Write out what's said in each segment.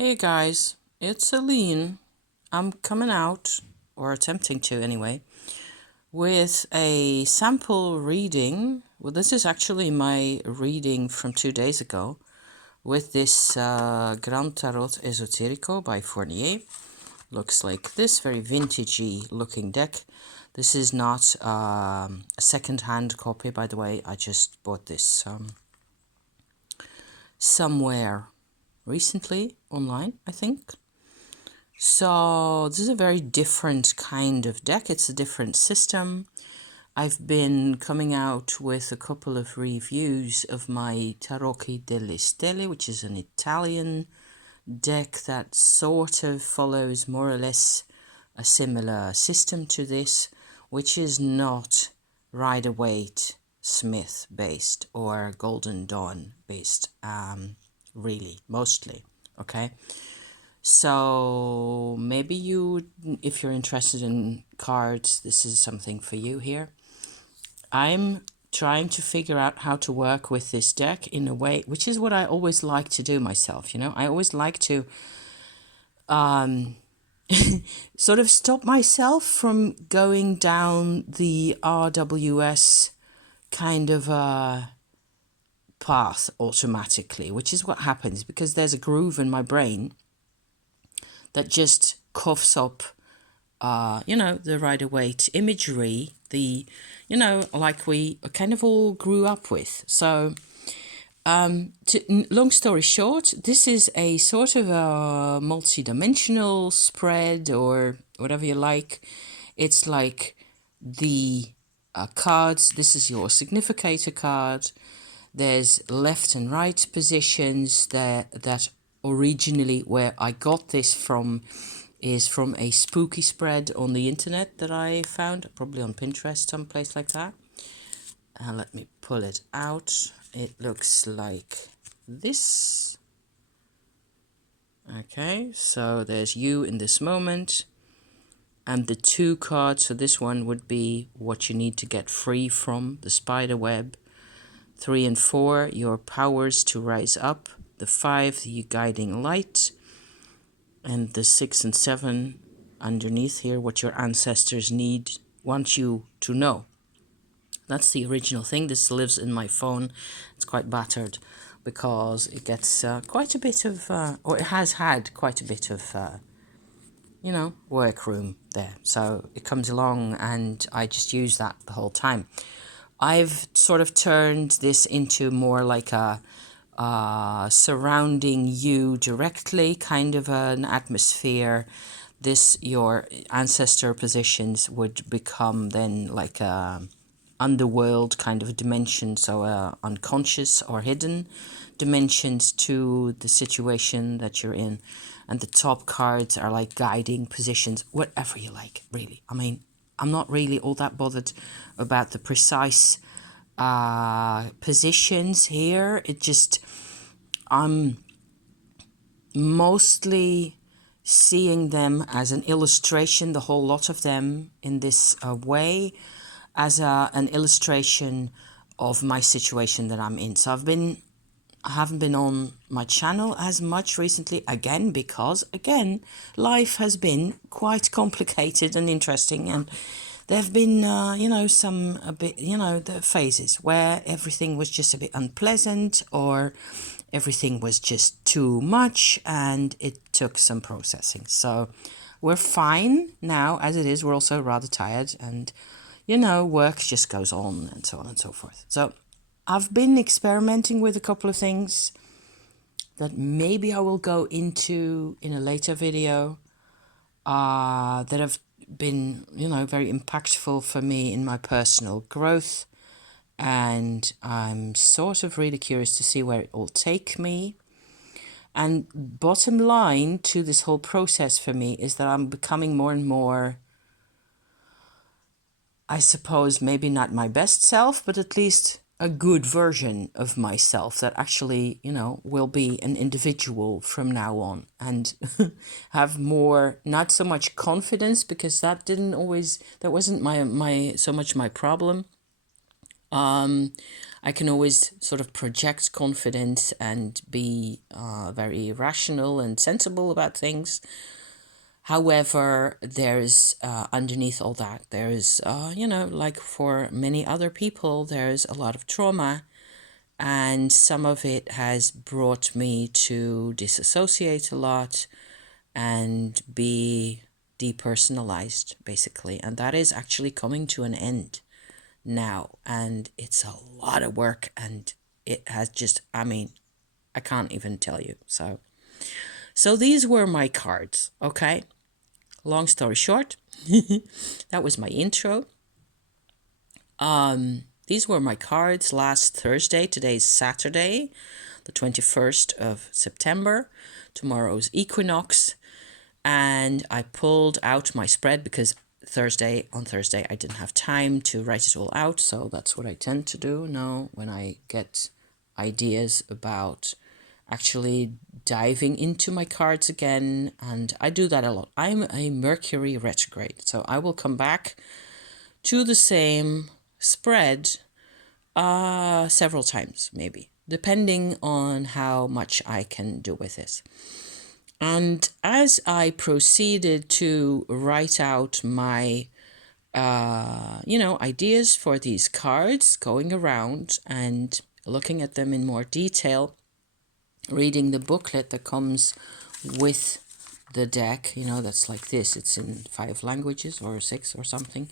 Hey guys, it's Aline. I'm coming out, or attempting to anyway, with a sample reading. Well, this is actually my reading from 2 days ago with this Gran Tarot Esoterico by Fournier. Looks like this, very vintagey looking deck. This is not a second-hand copy, by the way. I just bought this somewhere recently online, I think. So this is a very different kind of deck. It's a different system. I've been coming out with a couple of reviews of my Tarocchi delle Stelle, which is an Italian deck that sort of follows more or less a similar system to this, which is not Rider-Waite Smith based or Golden Dawn based, really, mostly, okay? So maybe if you're interested in cards, this is something for you here. I'm trying to figure out how to work with this deck in a way, which is what I always like to do myself, you know? I always like to sort of stop myself from going down the RWS kind of path automatically, which is what happens because there's a groove in my brain that just coughs up, the Rider-Waite imagery, like we kind of all grew up with. So, long story short, this is a sort of a multi-dimensional spread or whatever you like. It's like the cards. This is your significator card. There's left and right positions that originally where I got this from is from a spooky spread on the internet that I found, probably on Pinterest, someplace like that. Let me pull it out. It looks like this. Okay, so there's you in this moment. And the two cards, so this one would be what you need to get free from the spider web. 3 and 4, your powers to rise up. The 5, the guiding light. And the 6 and 7 underneath here, what your ancestors want you to know. That's the original thing. This lives in my phone. It's quite battered because it gets quite a bit of, or it has had quite a bit of, workroom there. So it comes along and I just use that the whole time. I've sort of turned this into more like a surrounding you directly kind of an atmosphere. Your ancestor positions would become then like a underworld kind of dimension, so unconscious or hidden dimensions to the situation that you're in. And the top cards are like guiding positions, whatever you like, really. I mean, I'm not really all that bothered about the precise positions here. I'm mostly seeing them as an illustration, the whole lot of them in this way, as an illustration of my situation that I'm in. So I haven't been on my channel as much recently, again, because, life has been quite complicated and interesting, and there have been, the phases where everything was just a bit unpleasant or everything was just too much and it took some processing. So we're fine now as it is. We're also rather tired and, work just goes on and so on and so forth. So I've been experimenting with a couple of things that maybe I will go into in a later video that have been, very impactful for me in my personal growth. And I'm sort of really curious to see where it will take me. And bottom line to this whole process for me is that I'm becoming more and more, I suppose, maybe not my best self, but at least a good version of myself that actually, will be an individual from now on and have more, not so much confidence, because that wasn't so much my problem. I can always sort of project confidence and be very rational and sensible about things. However, there's underneath all that, there's, like for many other people, there's a lot of trauma. And some of it has brought me to disassociate a lot and be depersonalized, basically. And that is actually coming to an end now. And it's a lot of work. And it has just, I can't even tell you. So these were my cards, okay? Long story short, that was my intro. These were my cards last Thursday. Today's Saturday, the 21st of September. Tomorrow's equinox. And I pulled out my spread because on Thursday, I didn't have time to write it all out. So that's what I tend to do now when I get ideas about actually diving into my cards again. And I do that a lot. I'm a Mercury retrograde. So I will come back to the same spread several times, maybe, depending on how much I can do with this. And as I proceeded to write out my, ideas for these cards, going around and looking at them in more detail, reading the booklet that comes with the deck, that's like this. It's in 5 languages or 6 or something,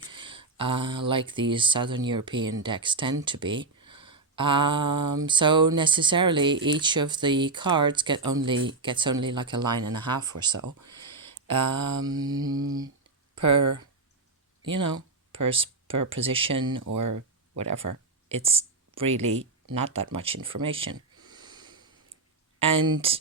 like these Southern European decks tend to be. So necessarily each of the cards gets only like a line and a half or so per per position or whatever. It's really not that much information. And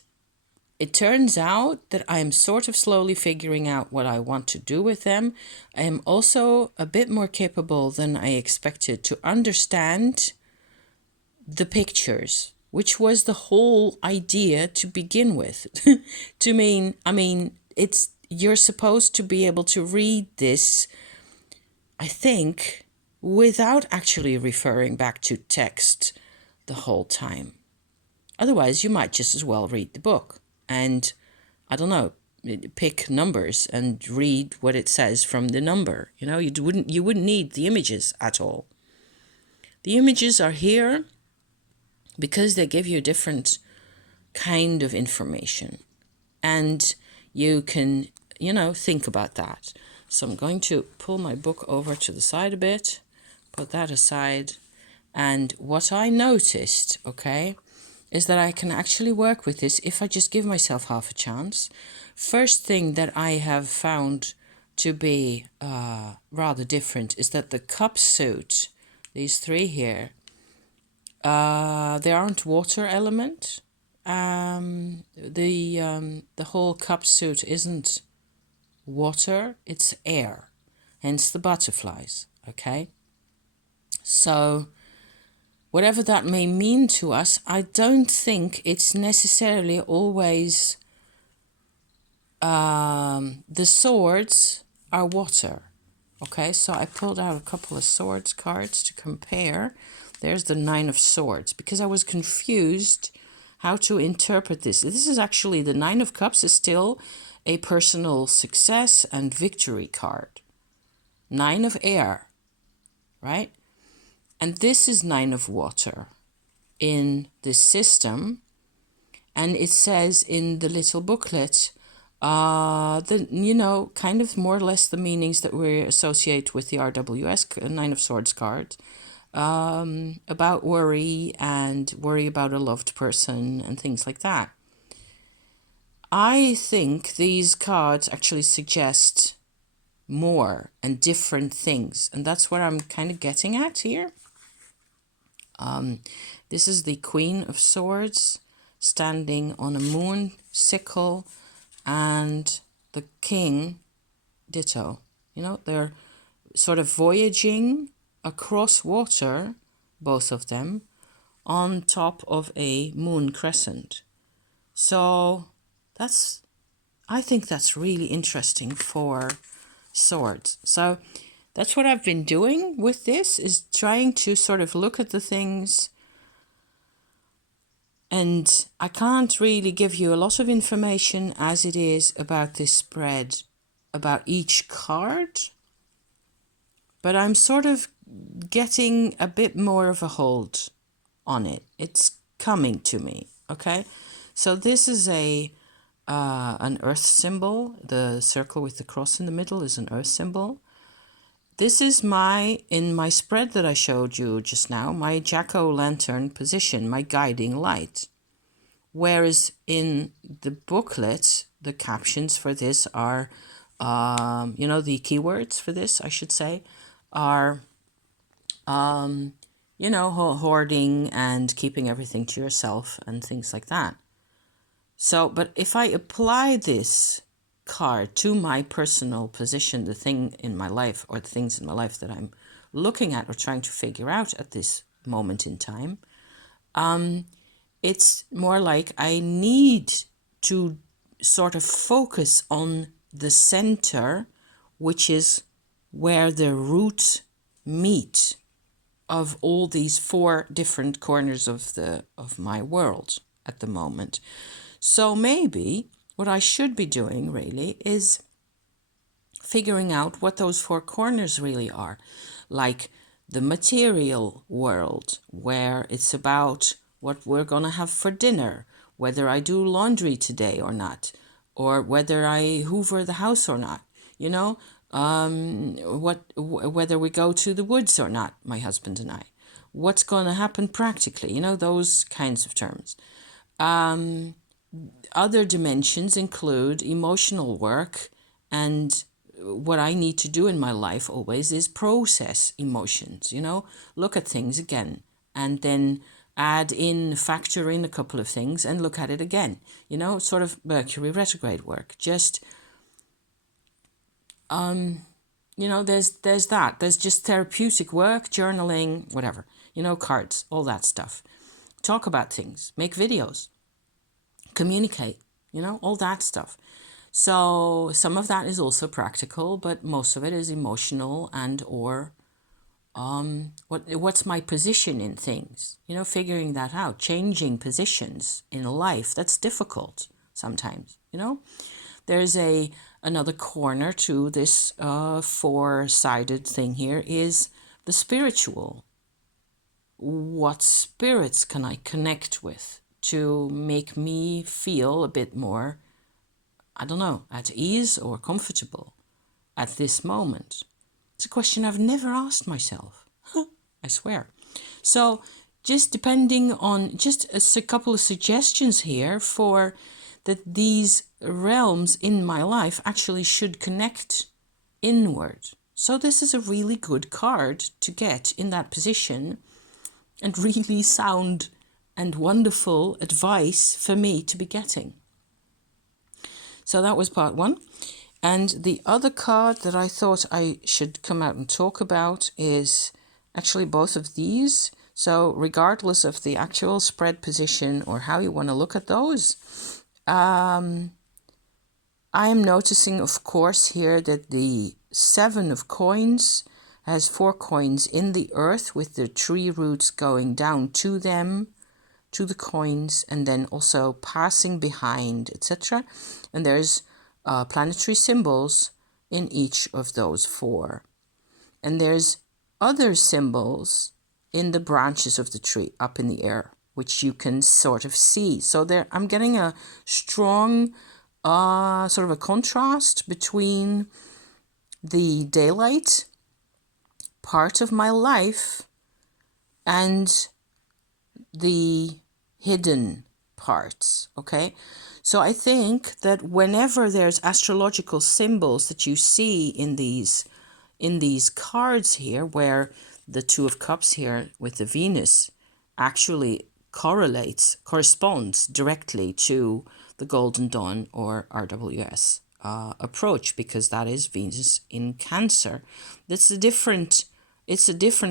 it turns out that I'm sort of slowly figuring out what I want to do with them. I am also a bit more capable than I expected to understand the pictures, which was the whole idea to begin with. You're supposed to be able to read this, I think, without actually referring back to text the whole time. Otherwise, you might just as well read the book and, I don't know, pick numbers and read what it says from the number. You wouldn't need the images at all. The images are here because they give you a different kind of information. And you can, think about that. So I'm going to pull my book over to the side a bit, put that aside. And what I noticed, okay, is that I can actually work with this if I just give myself half a chance. First thing that I have found to be rather different is that the cup suit, these 3 here, they aren't water element. The whole cup suit isn't water, it's air, hence the butterflies, okay? So whatever that may mean to us, I don't think it's necessarily always the swords are water. Okay, so I pulled out a couple of swords cards to compare. There's the 9 of Swords, because I was confused how to interpret this. This is actually, the 9 of Cups is still a personal success and victory card. 9 of Air, right? And this is 9 of Water in this system. And it says in the little booklet, kind of more or less the meanings that we associate with the RWS 9 of Swords card, about worry and worry about a loved person and things like that. I think these cards actually suggest more and different things, and that's what I'm kind of getting at here. This is the Queen of Swords standing on a moon sickle, and the King ditto. They're sort of voyaging across water, both of them, on top of a moon crescent. So I think that's really interesting for swords. So That's what I've been doing with this, is trying to sort of look at the things. And I can't really give you a lot of information as it is about this spread, about each card. But I'm sort of getting a bit more of a hold on it. It's coming to me, okay? So this is an earth symbol. The circle with the cross in the middle is an earth symbol. This is in my spread that I showed you just now, my jack-o'-lantern position, my guiding light. Whereas in the booklet, the captions for this are, the keywords for this, I should say, are, hoarding and keeping everything to yourself and things like that. So, but if I apply this card to my personal position, the thing in my life or the things in my life that I'm looking at or trying to figure out at this moment in time, it's more like I need to sort of focus on the center, which is where the roots meet of all these 4 different corners of my world at the moment. So maybe what I should be doing really is figuring out what those 4 corners really are, like the material world, where it's about what we're going to have for dinner, whether I do laundry today or not, or whether I hoover the house or not, whether we go to the woods or not, my husband and I, what's going to happen practically, those kinds of terms. Other dimensions include emotional work, and what I need to do in my life always is process emotions, look at things again, and then factor in a couple of things and look at it again, sort of Mercury retrograde work. Just, there's that. There's just therapeutic work, journaling, whatever, cards, all that stuff. Talk about things, make videos, communicate, all that stuff. So some of that is also practical, but most of it is emotional and or what's my position in things, figuring that out, changing positions in life. That's difficult sometimes, There's another corner to this 4-sided thing here is the spiritual. What spirits can I connect with to make me feel a bit more, at ease or comfortable at this moment? It's a question I've never asked myself. I swear. So just depending on just a couple of suggestions here for that these realms in my life actually should connect inward. So this is a really good card to get in that position and really sound and wonderful advice for me to be getting. So that was part 1. And the other card that I thought I should come out and talk about is actually both of these. So regardless of the actual spread position or how you want to look at those, I am noticing, of course, here that the 7 of coins has 4 coins in the earth with the tree roots going down to them, to the coins, and then also passing behind, etc. And there's planetary symbols in each of those 4. And there's other symbols in the branches of the tree up in the air, which you can sort of see. So there, I'm getting a strong sort of a contrast between the daylight part of my life and the hidden parts, okay? So I think that whenever there's astrological symbols that you see in these cards here, where the 2 of Cups here with the Venus actually corresponds directly to the Golden Dawn or RWS approach, because that is Venus in Cancer. It's a different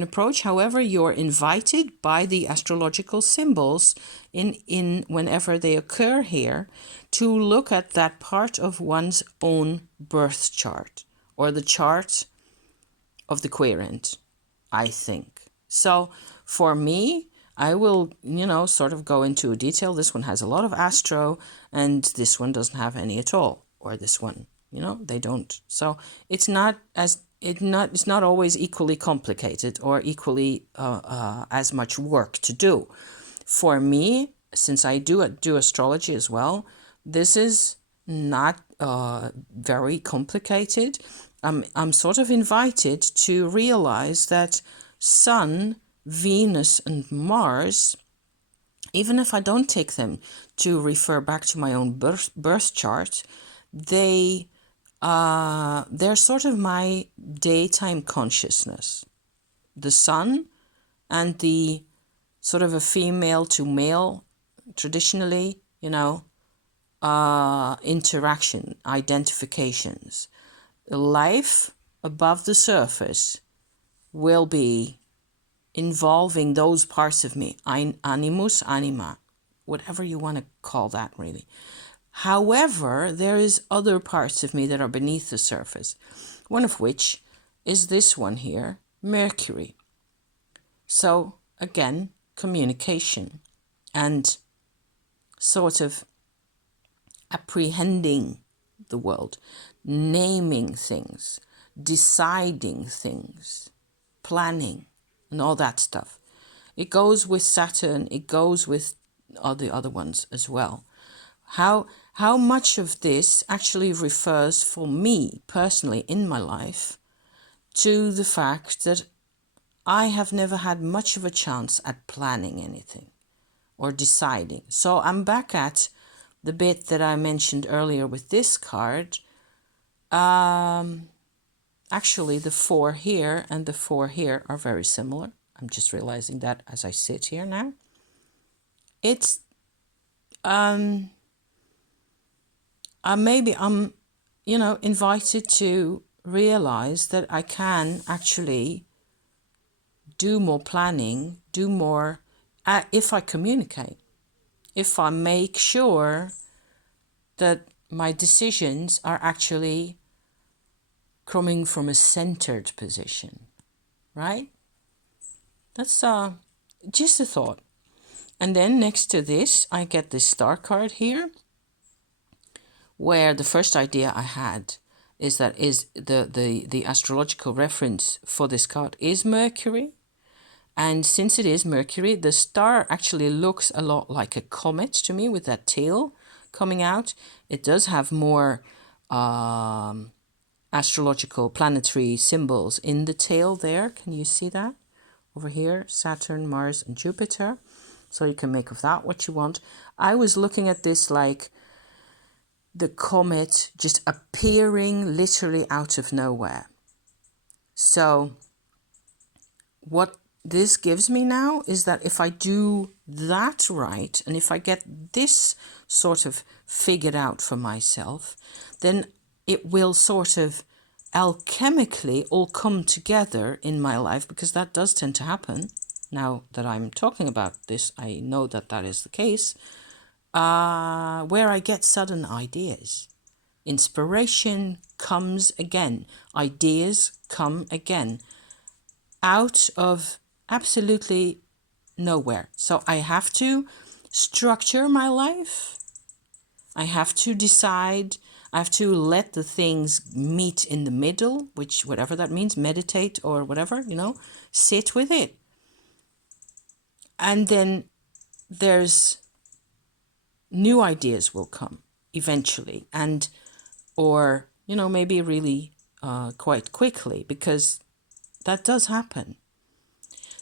approach. However, you're invited by the astrological symbols in whenever they occur here to look at that part of one's own birth chart or the chart of the querent, I think. So for me, I will, sort of go into detail. This one has a lot of astro and this one doesn't have any at all. Or this one, they don't. So it's not always equally complicated or equally as much work to do. For me, since I do astrology as well, this is not very complicated. I'm sort of invited to realize that Sun, Venus, and Mars, even if I don't take them to refer back to my own birth chart, they're sort of my daytime consciousness. The Sun and the sort of a female to male, traditionally, interaction, identifications. Life above the surface will be involving those parts of me, animus, anima, whatever you want to call that, really. However, there is other parts of me that are beneath the surface, one of which is this one here, Mercury. So, again, communication and sort of apprehending the world, naming things, deciding things, planning, and all that stuff. It goes with Saturn, it goes with all the other ones as well. How much of this actually refers for me personally in my life to the fact that I have never had much of a chance at planning anything or deciding. So I'm back at the bit that I mentioned earlier with this card. Actually, the 4 here and the 4 here are very similar. I'm just realizing that as I sit here now. It's maybe I'm invited to realize that I can actually do more planning, do more if I communicate, if I make sure that my decisions are actually coming from a centered position, right? That's just a thought. And then next to this, I get this star card here, where the first idea I had is that the astrological reference for this card is Mercury. And since it is Mercury, the star actually looks a lot like a comet to me with that tail coming out. It does have more astrological planetary symbols in the tail there. Can you see that? Over here, Saturn, Mars, and Jupiter. So you can make of that what you want. I was looking at this like the comet just appearing literally out of nowhere. So what this gives me now is that if I do that right, and if I get this sort of figured out for myself, then it will sort of alchemically all come together in my life, because that does tend to happen. Now that I'm talking about this, I know that that is the case, where I get sudden ideas. Inspiration comes again. Ideas come again out of absolutely nowhere. So I have to structure my life. I have to decide. I have to let the things meet in the middle, which whatever that means, meditate or whatever, sit with it. And then there's new ideas will come eventually, and or maybe really quite quickly, because that does happen.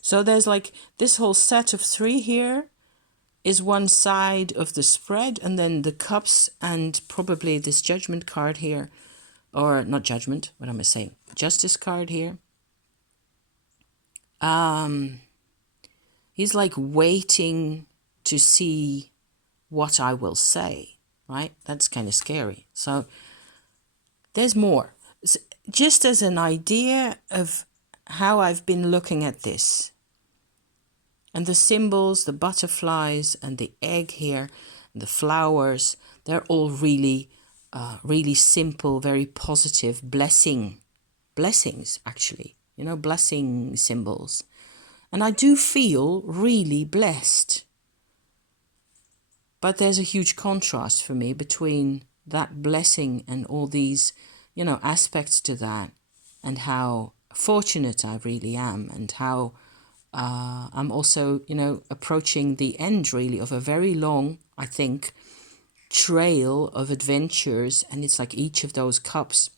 So there's like this whole set of 3 here is one side of the spread, and then the cups and probably this judgment card here, or not judgment, what am I saying? Justice card here. He's like waiting to see what I will say, right? That's kind of scary. So there's more. Just as an idea of how I've been looking at this. And the symbols, the butterflies and the egg here, and the flowers, they're all really, really simple, very positive blessings, actually. you know, blessing symbols. And I do feel really blessed. But there's a huge contrast for me between that blessing and all these, you know, aspects to that, and how fortunate I really am, and how I'm also, you know, approaching the end really of a very long, I think, trail of adventures. And it's like each of those cups,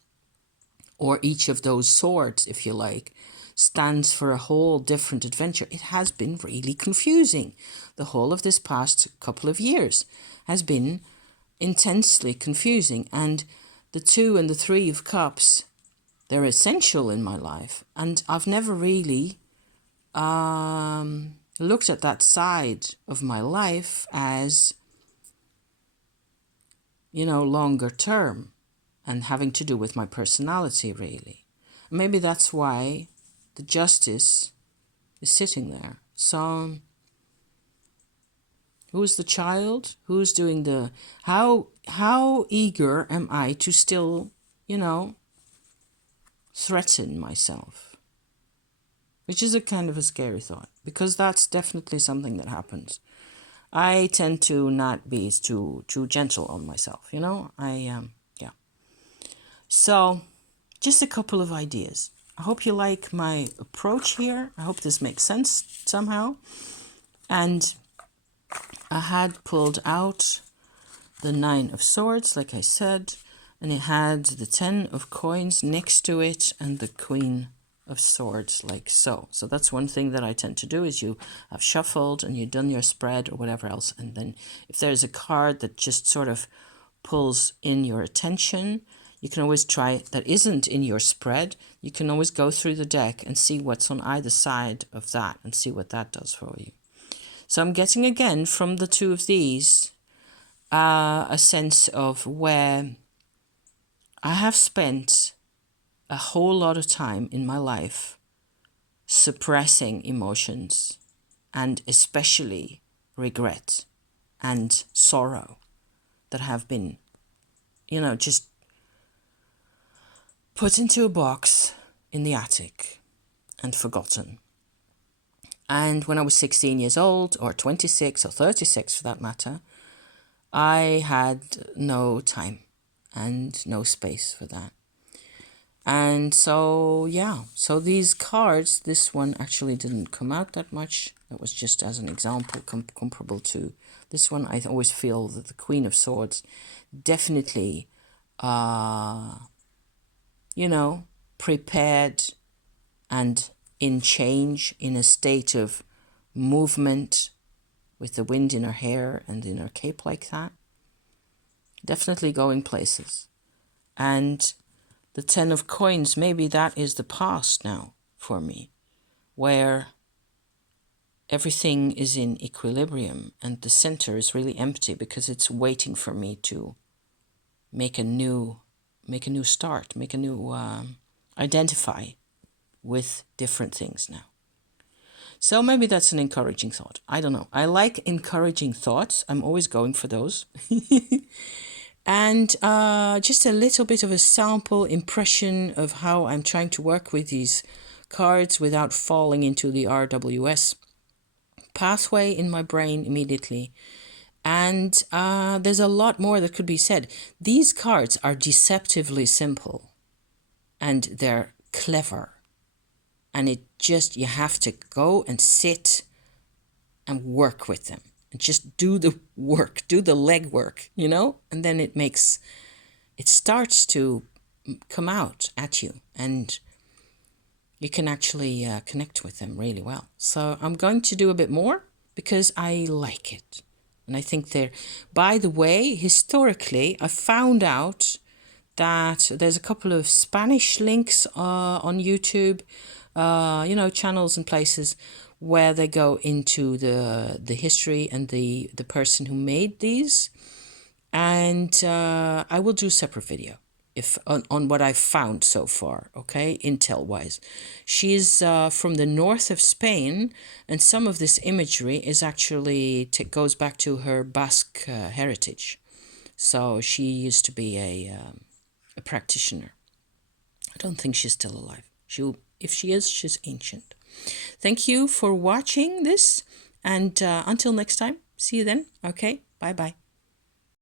or each of those swords, if you like, stands for a whole different adventure. It has been really confusing. The whole of this past couple of years has been intensely confusing. And the 2 and the 3 of cups, they're essential in my life. And I've never really looked at that side of my life as, you know, longer term and having to do with my personality, really. Maybe that's why the justice is sitting there. So who's the child? Who's doing the... How eager am I to still, you know, threaten myself? Which is a kind of a scary thought, because that's definitely something that happens. I tend to not be too gentle on myself, you know? Yeah. So, just a couple of ideas. I hope you like my approach here. I hope this makes sense somehow. And I had pulled out the 9 of Swords, like I said, and it had the 10 of Coins next to it and the Queen of Swords, like so. So that's one thing that I tend to do, is you have shuffled and you've done your spread or whatever else, and then if there's a card that just sort of pulls in your attention, you can always try, that isn't in your spread, you can always go through the deck and see what's on either side of that and see what that does for you. So I'm getting again from the 2 of these a sense of where I have spent a whole lot of time in my life suppressing emotions, and especially regret and sorrow that have been, you know, just put into a box in the attic and forgotten. And when I was 16 years old, or 26 or 36 for that matter, I had no time and no space for that. And so, yeah, so these cards, this one actually didn't come out that much. That was just as an example, comparable to this one. I always feel that the Queen of Swords definitely, you know, prepared and in change, in a state of movement, with the wind in her hair and in her cape like that. Definitely going places. And the 10 of Coins, maybe that is the past now for me, where everything is in equilibrium and the center is really empty, because it's waiting for me to make a new start, make a new identify with different things now. So maybe that's an encouraging thought. I don't know. I like encouraging thoughts. I'm always going for those. And just a little bit of a sample impression of how I'm trying to work with these cards without falling into the RWS pathway in my brain immediately. And there's a lot more that could be said. These cards are deceptively simple, and they're clever. And you have to go and sit and work with them. And just do the work, do the legwork, you know? And then it starts to come out at you, and you can actually connect with them really well. So I'm going to do a bit more because I like it. And I think by the way, historically, I found out that there's a couple of Spanish links on YouTube, you know, channels and places where they go into the history and the person who made these. And I will do a separate video on what I've found so far, okay, intel-wise. She's from the north of Spain, and some of this imagery is actually goes back to her Basque heritage. So she used to be a practitioner. I don't think she's still alive. if she is, she's ancient. Thank you for watching this, and until next time, see you then. Okay, bye-bye.